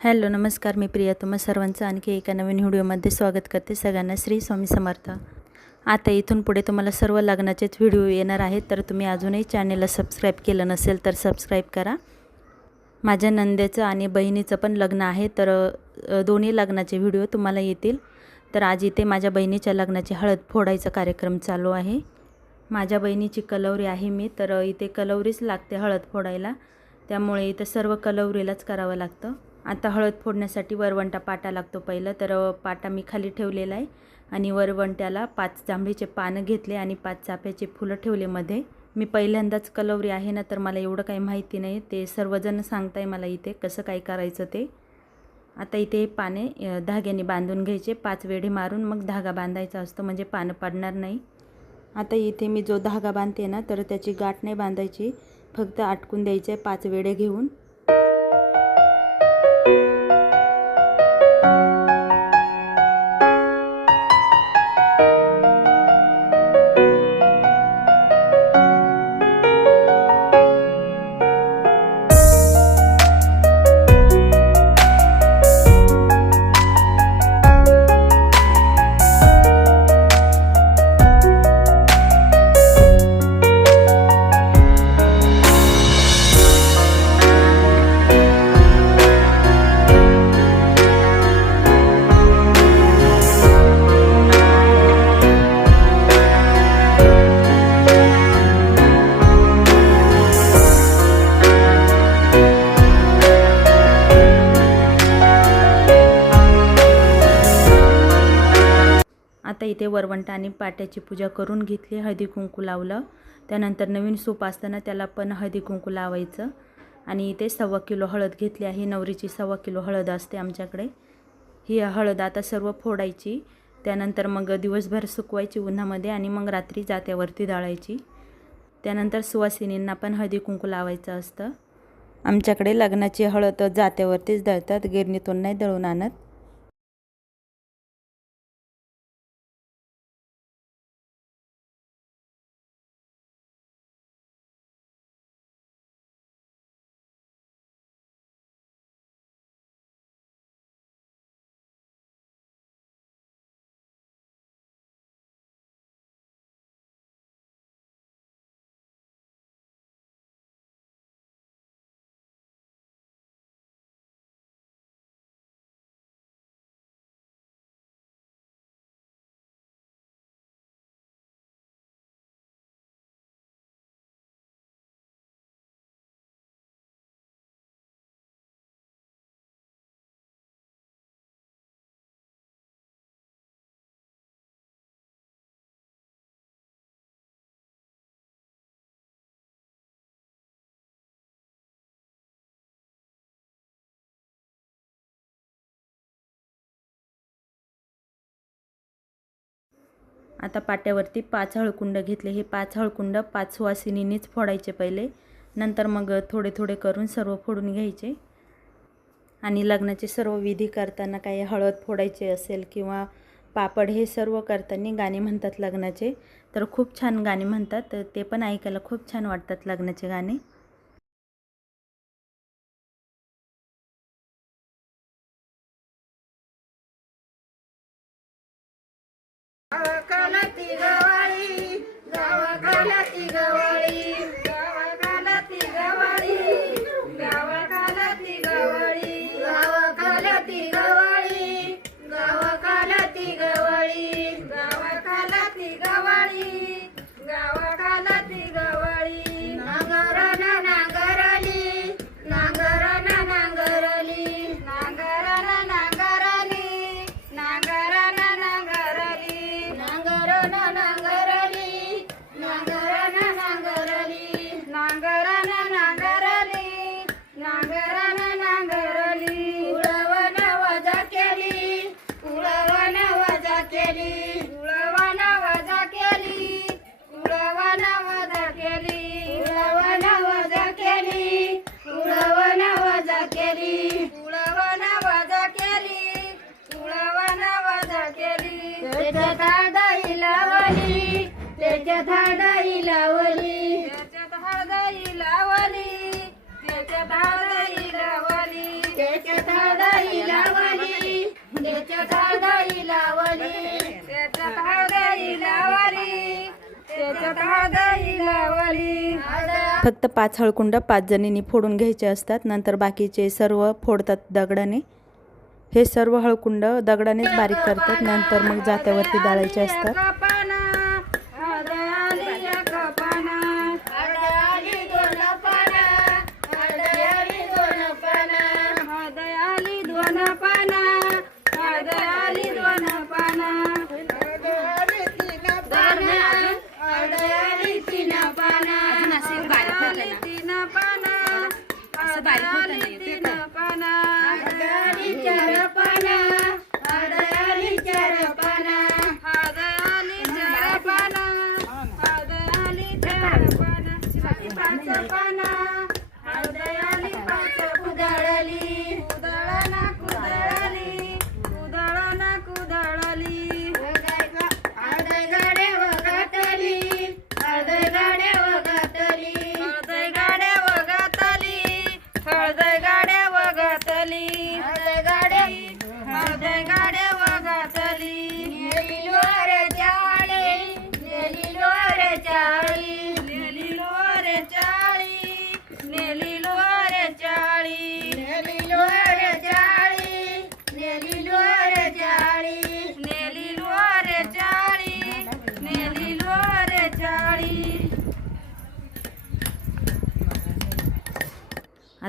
Hello नमस्कार मी प्रिया. तुम्हा सर्वांचं आणखी एका नवीन व्हिडिओमध्ये स्वागत करते सगळ्यांना श्री स्वामी समर्थ. आता इथून पुढे तुम्हाला सर्व लग्नाचेच व्हिडिओ येणार आहेत. तर तुम्ही अजूनही चॅनेलला सबस्क्राईब केलं नसेल तर सबस्क्राईब करा. माझ्या नंदेचं आणि बहिणीचं पण लग्न आहे. तर दोन्ही लग्नाचे व्हिडिओ तुम्हाला येतील. तर आज इथे माझ्या बहिणीच्या लग्नाची हळद फोडायचा कार्यक्रम चालू आहे. माझ्या बहिणीची कलवरी आहे मी. तर इथे कलवरीच लागते हळद फोडायला. त्यामुळे इथं सर्व कलवरीलाच करावं लागतं. आता हळद फोडण्यासाठी वरवंटा पाटा लागतो पहिलं तर पाटा मी खाली ठेवलेला आहे. आणि वरवंट्याला पाच जांभळीचे पानं घेतले आणि पाच चाफ्याचे फुलं ठेवले मध्ये. मी पहिल्यांदाच कलवरी आहे ना तर मला एवढं काही माहिती नाही. ते सर्वजण सांगताय मला इथे कसं काय करायचं ते. आता इथे हे पाने धाग्याने बांधून घ्यायचे. पाच वेढे मारून मग धागा बांधायचा असतो म्हणजे पानं पडणार नाही. आता इथे मी जो धागा बांधते ना तर त्याची गाठ नाही बांधायची. फक्त आटकून द्यायचे पाच वेढे घेऊन. वरवंटा आणि पाट्याची पूजा करून घेतली हळदी कुंकू लावलं. त्यानंतर नवीन सूप असताना त्याला पण हळदी कुंकू लावायचं. आणि इथे सव्वा किलो हळद घेतली आहे. नवरीची सव्वा किलो हळद असते आमच्याकडे. ही हळद आता सर्व फोडायची. त्यानंतर मग दिवसभर सुकवायची उन्हामध्ये आणि मग रात्री जात्यावरती दळायची. त्यानंतर सुवासिनींना पण हळदी कुंकू लावायचं असतं. आमच्याकडे लग्नाची हळद जात्यावरतीच दळतात. गिरणीतून नाही दळून आणत. आता पाट्यावरती पाच हळकुंड घेतले. हे पाच हळकुंड पाच वासिनीनेच फोडायचे पहिले. नंतर मग थोडे थोडे करून सर्व फोडून घ्यायचे. आणि लग्नाचे सर्व विधी करताना काही हळद फोडायचे असेल किंवा पापड हे सर्व करताना गाणे म्हणतात लग्नाचे. तर खूप छान गाणे म्हणतात. तर ते पण ऐकायला खूप छान वाटतात लग्नाचे गाणे. लावली लावली लावली. फक्त पाच हळकुंड पाच जणींनी फोडून घ्यायचे असतात नंतर बाकीचे सर्व फोडतात दगडाने. हे सर्व हळकुंड दगडानेच बारीक करतात नंतर मग जात्यावरती दाळायचे असतात.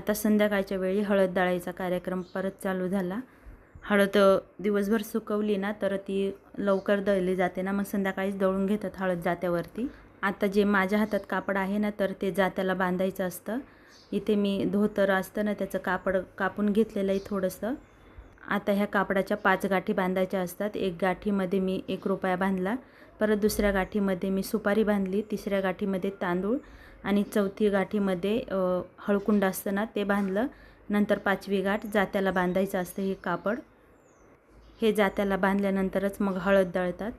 आता संध्याकाळच्या वेळी हळद दळायचा कार्यक्रम परत चालू झाला. हळद दिवसभर सुकवली ना तर ती लवकर दळली जाते ना मग संध्याकाळीच दळून घेतात हळद जात्यावरती. आता जे माझ्या हातात कापड आहे ना तर ते जात्याला बांधायचं असतं. इथे मी धोतर असतं ना त्याचं कापड कापून घेतलेलं आहे थोडंसं. आता ह्या कापडाच्या पाच गाठी बांधायच्या असतात. एक गाठीमध्ये मी एक रुपया बांधला. परत दुसऱ्या गाठीमध्ये मी सुपारी बांधली. तिसऱ्या गाठीमध्ये तांदूळ. आणि चौथी गाठीमध्ये हळकुंड असतं ना ते बांधलं. नंतर पाचवी गाठ जात्याला बांधायचं असतं हे कापड. हे जात्याला बांधल्यानंतरच मग हळद दळतात.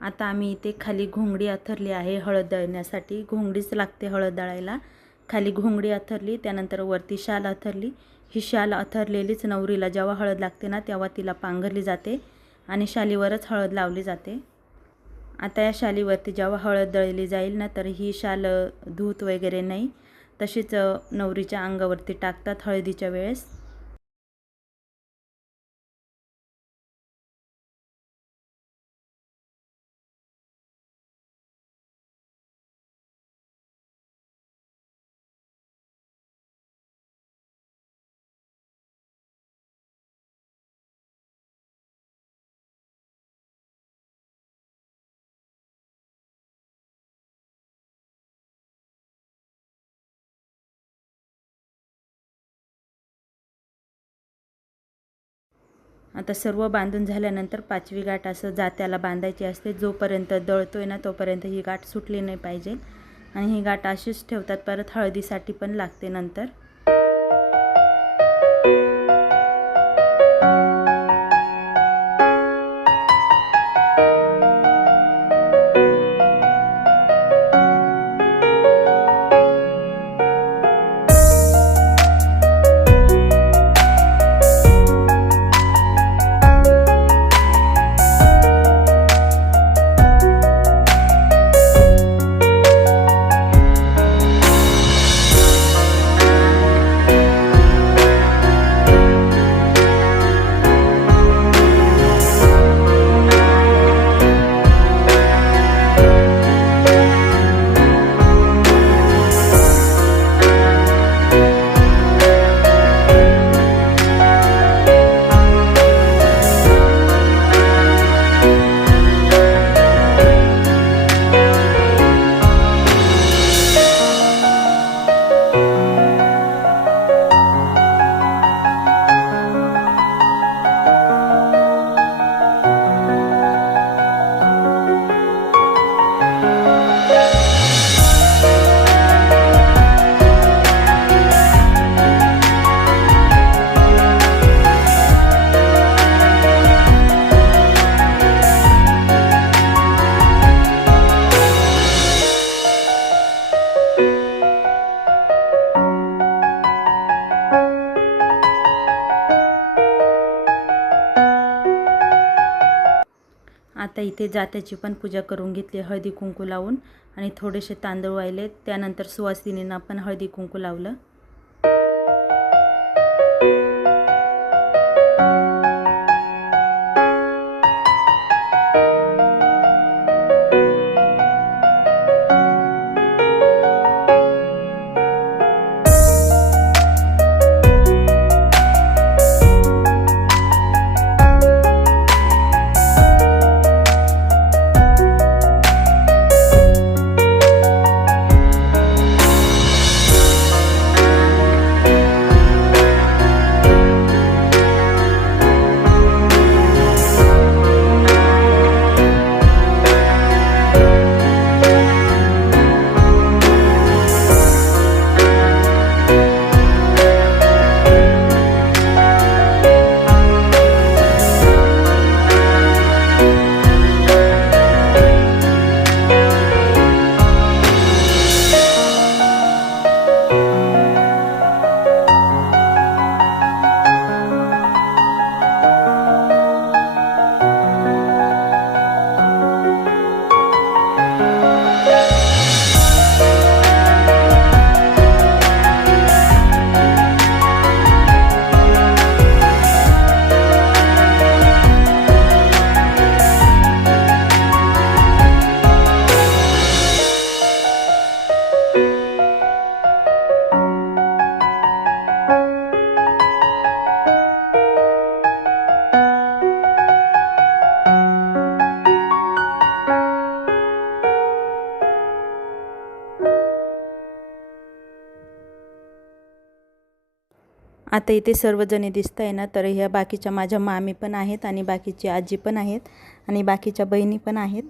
आता आम्ही इथे खाली घोंगडी अथरली आहे हळद दळण्यासाठी. घोंगडीच लागते हळद दळायला. खाली घोंगडी अथरली त्यानंतर वरती शाल अथरली. ही शाल अथरलेलीच नवरीला जेव्हा हळद लागते ना तेव्हा तिला पांघरली जाते आणि शालीवरच हळद लावली जाते. आता या शालीवरती जेव्हा हळद दळली जाईल ना तर ही शाल धूत वगैरे नाही. तशीच नवरीच्या अंगावरती टाकतात हळदीच्या वेळेस. आता सर्व बांधून झाल्यानंतर पाचवी गाठ असं जात्याला बांधायची असते. जोपर्यंत दळतो आहे ना तोपर्यंत ही गाठ सुटली नाही पाहिजे. आणि ही गाठ अशीच ठेवतात परत हळदीसाठी पण लागते नंतर. इथे जात्याची पण पूजा करून घेतली हळदी कुंकू लावून. आणि थोडेसे तांदूळ वाहिले त्यानंतर सुवासिनींना पण हळदी कुंकू लावलं. आता इथे सर्वजणी दिसत आहे ना तर ह्या बाकीच्या माझ्या मामी पण आहेत आणि बाकीची आजी पण आहेत आणि बाकीच्या बहिणी पण आहेत.